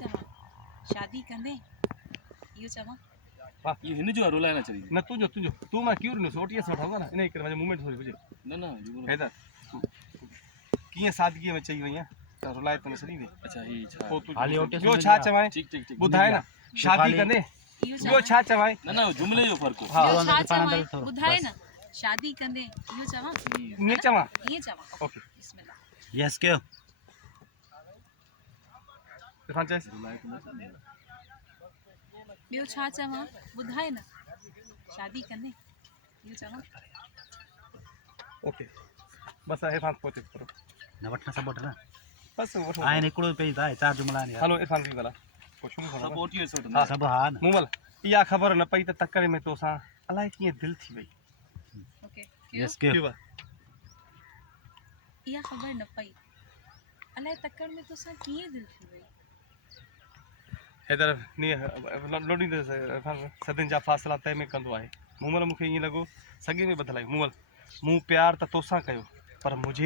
चवां शादी कंदे इहो चवां वाह ये हिन जो रोला ना चली न तुझो तू मां क्यों न सोटिए सो ठगा ना इन करे मुंहिंजो मूवमेंट थोड़ी हुजे ना हैदर कीअं सादगीअ में चई वई आहे त रुलाए त न सही वे अच्छा ही छा पोइ तूं हाली ओके ॿियो छा चवां ठीक ॿुधाए न शादी कंदे इहो ॿियो छा चवां ना जुमले जो फर्क हा ॿियो छा पाण चवां अंदरि थोरो, ॿुधाए बस। न शादी कंदे इहो चवां ईअं चवां ईअं चवां ओके बिस्मिल्लाह यस कयो तव्हां चएसि ॿियो छा चवां ॿुधाए न शादी कंदे इहो चवां ओके बस इरफान पहुचे करो न वठण सब वठण बस वठो आहिनि हिकिड़ो पेज आहे 4 जुमला आहिनि यार हलो इरफान भी वाला पुछूं सब खबर ओटी सो हा सभु हा न मूमल इहा ख़बर न पई त तकड़े में तोसां अलाए कीअं दिलि थी वई ओके यस कयो क्यों इहा ख़बर न पई अलाए तकड़ में तोसां कीअं दिलि थी वई हैदर लोडी सदियुनि जा फ़ासिला तय में कंदो आहे मूमल मूंखे ईअं लॻो सॻे में ॿधल आहे मूमल मूं प्यार त तोसां कयो पर मुंहिंजे